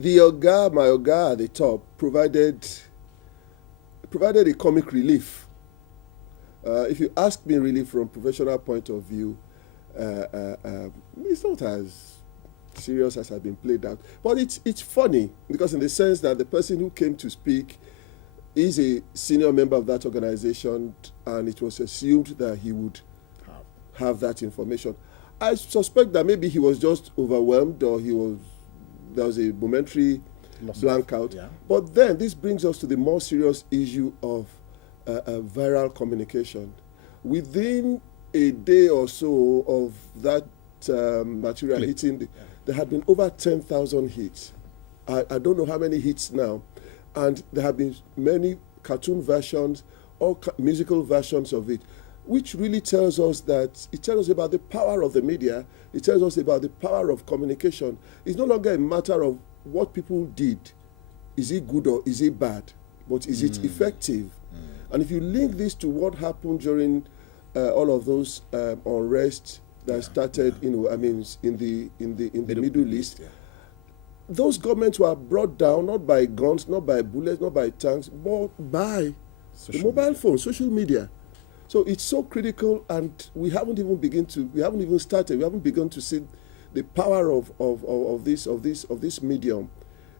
The Oga, my Oga at the top, provided a comic relief. If you ask me really from professional point of view, it's not as serious as I've been played out. But it's funny because in the sense that the person who came to speak is a senior member of that organization, and it was assumed that he would have that information. I suspect that maybe he was just overwhelmed, or there was a momentary blank out. Yeah. But then this brings us to the more serious issue of viral communication. Within a day or so of that material hitting, there had been over 10,000 hits. I don't know how many hits now. And there have been many cartoon versions or musical versions of it, which really tells us about the power of the media. It tells us about the power of communication. It's no longer a matter of what people did. Is it good or is it bad? But is it effective? And if you link this to what happened during all of those unrest that started, in the Middle East, those governments were brought down not by guns, not by bullets, not by tanks, but by the mobile phone, social media. So it's so critical, and we haven't even begun to see the power of this medium.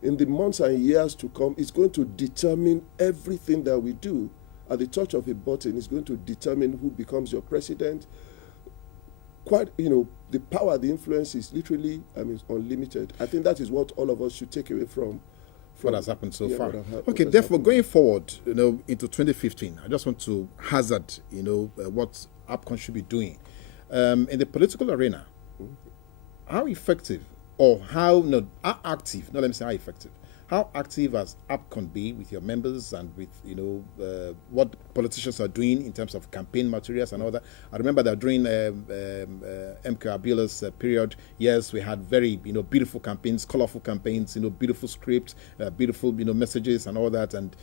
In the months and years to come, it's going to determine everything that we do. At the touch of a button, it's going to determine who becomes your president. The power, the influence is literally, unlimited. I think that is what all of us should take away from what has happened so far. Okay, therefore, going forward, into 2015, I just want to hazard, what APCON should be doing. In the political arena, how effective or how active, let me say how effective, how active has APCON be with your members and with, what politicians are doing in terms of campaign materials and all that? I remember that during MK Abiola's period, yes, we had very, beautiful campaigns, colorful campaigns, beautiful scripts, beautiful, messages and all that, and,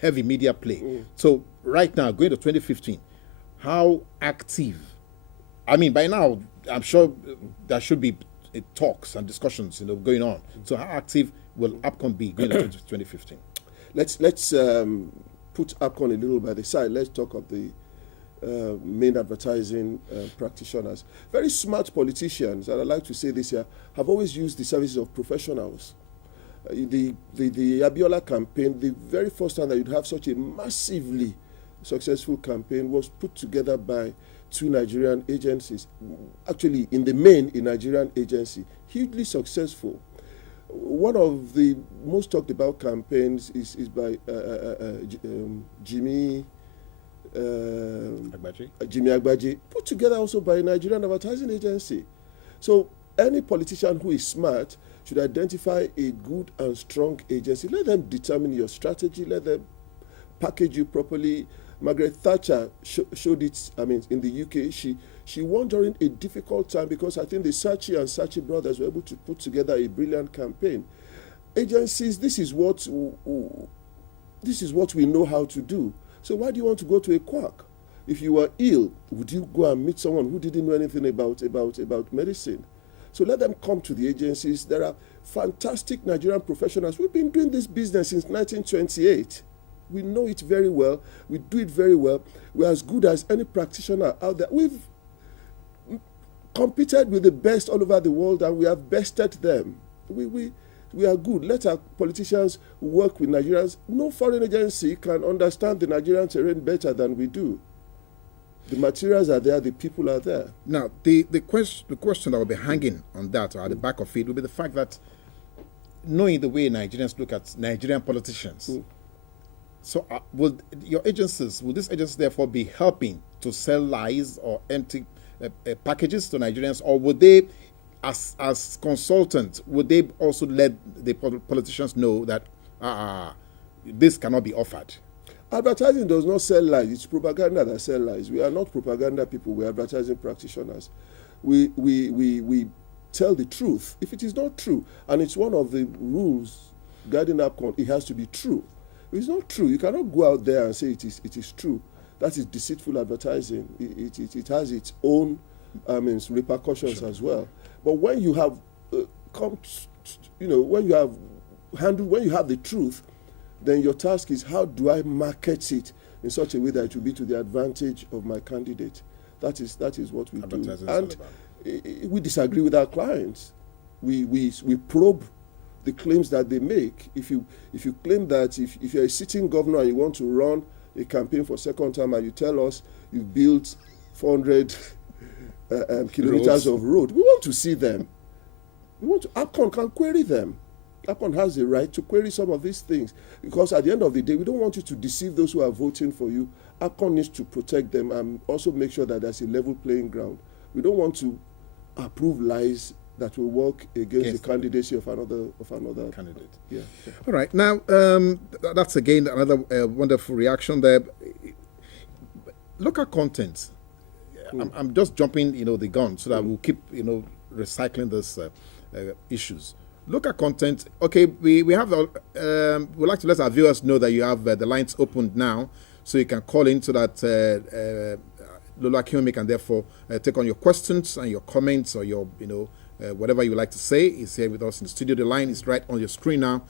heavy media play. So right now, going to 2015, how active? I mean, by now, I'm sure there should be talks and discussions, going on. So how active will APCON be going into 2015? Let's put APCON a little by the side. Let's talk of the main advertising practitioners. Very smart politicians, and I like to say this here, have always used the services of professionals. The Abiola campaign, the very first time that you'd have such a massively successful campaign, was put together by two Nigerian agencies. Actually, in the main, a Nigerian agency, hugely successful. One of the most talked about campaigns is by Jimmy Agbaje, put together also by a Nigerian advertising agency. So any politician who is smart should identify a good and strong agency. Let them determine your strategy. Let them package you properly. Margaret Thatcher showed it. In the UK, she won during a difficult time because I think the Saatchi and Saatchi brothers were able to put together a brilliant campaign. Agencies, this is what we know how to do. So why do you want to go to a quack? If you were ill, would you go and meet someone who didn't know anything about medicine? So let them come to the agencies. There are fantastic Nigerian professionals. We've been doing this business since 1928. We know it very well. We do it very well. We're as good as any practitioner out there. We've competed with the best all over the world, and we have bested them. We are good. Let our politicians work with Nigerians. No foreign agency can understand the Nigerian terrain better than we do. The materials are there, the people are there. Now, the question that will be hanging on that, or at the back of it, will be the fact that, knowing the way Nigerians look at Nigerian politicians, so will these agencies therefore be helping to sell lies or empty packages to Nigerians, or would they, as consultants, would they also let the politicians know that this cannot be offered? Advertising does not sell lies. It's propaganda that sells lies. We are not propaganda people. We are advertising practitioners. We tell the truth. If it is not true, and it's one of the rules guiding APCON, it has to be true. If it's not true, you cannot go out there and say it is true. That is deceitful advertising. It has its own repercussions as well. But when you have come when you have the truth, then your task is, how do I market it in such a way that it will be to the advantage of my candidate? That is what we do. And we disagree with our clients. We probe the claims that they make. If you claim that if you're a sitting governor and you want to run a campaign for second time and you tell us you've built 400 kilometers of road, we want to see them. APCON can query them. APCON has the right to query some of these things, because at the end of the day, we don't want you to deceive those who are voting for you. APCON needs to protect them and also make sure that there's a level playing ground. We don't want to approve lies that will work against the candidacy of another candidate. Yeah. All right. Now, that's again another wonderful reaction there. Local content. I'm just jumping, the gun so that we'll keep, recycling these issues. Local content. Okay, we have. We'd like to let our viewers know that you have the lines opened now, so you can call in so that Lolo Akinwumi can therefore take on your questions and your comments or your, whatever you would like to say. Is here with us in the studio. The line is right on your screen now.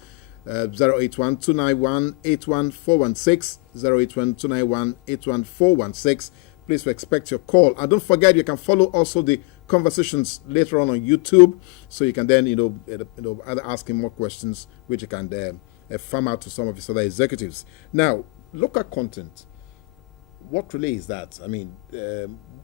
081-291-81416, 081-291-81416. Please expect your call. And don't forget, you can follow also the conversations later on YouTube, so you can then, either ask him more questions, which you can farm out to some of his other executives. Now, local content. What really is that? I mean,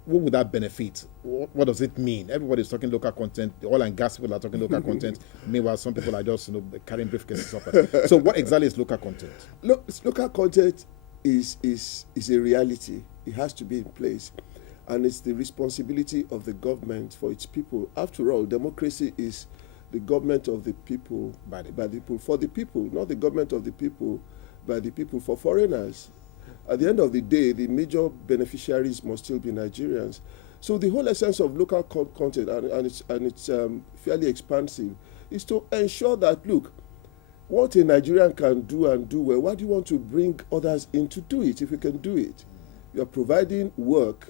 what would that benefit? What does it mean? Everybody's talking local content. The oil and gas people are talking local content. Meanwhile, some people are just carrying briefcases up. So what exactly is local content? Local content is a reality. It has to be in place. And it's the responsibility of the government for its people. After all, democracy is the government of the people, by the people, for the people, not the government of the people, by the people, for foreigners. At the end of the day, the major beneficiaries must still be Nigerians. So the whole essence of local content, and it's fairly expansive, is to ensure that, look, what a Nigerian can do and do well, why do you want to bring others in to do it if you can do it? You're providing work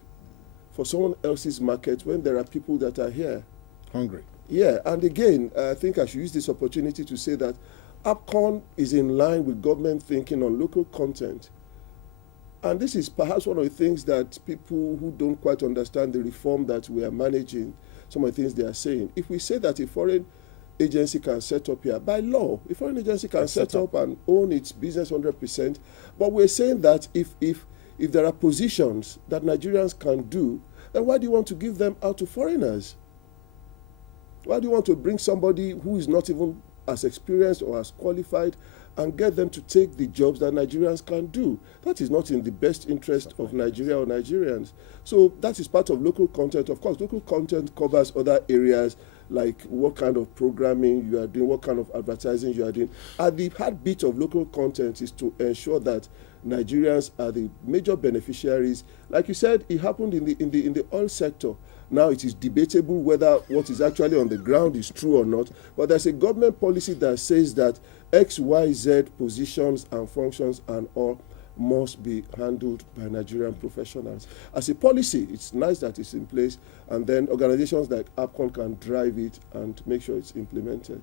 for someone else's market when there are people that are here. Hungry. Yeah, and again, I think I should use this opportunity to say that APCON is in line with government thinking on local content. And this is perhaps one of the things that people who don't quite understand the reform that we are managing, some of the things they are saying. If we say that a foreign agency can set up here, by law, a foreign agency can set up and own its business 100%, but we're saying that if there are positions that Nigerians can do, then why do you want to give them out to foreigners? Why do you want to bring somebody who is not even as experienced or as qualified and get them to take the jobs that Nigerians can do? That is not in the best interest of Nigeria or Nigerians. So that is part of local content. Of course, local content covers other areas like what kind of programming you are doing, what kind of advertising you are doing. At the heartbeat of local content is to ensure that Nigerians are the major beneficiaries. Like you said, it happened in the oil sector. Now it is debatable whether what is actually on the ground is true or not, but there's a government policy that says that X, Y, Z positions and functions and all must be handled by Nigerian professionals. As a policy, it's nice that it's in place, and then organizations like APCON can drive it and make sure it's implemented.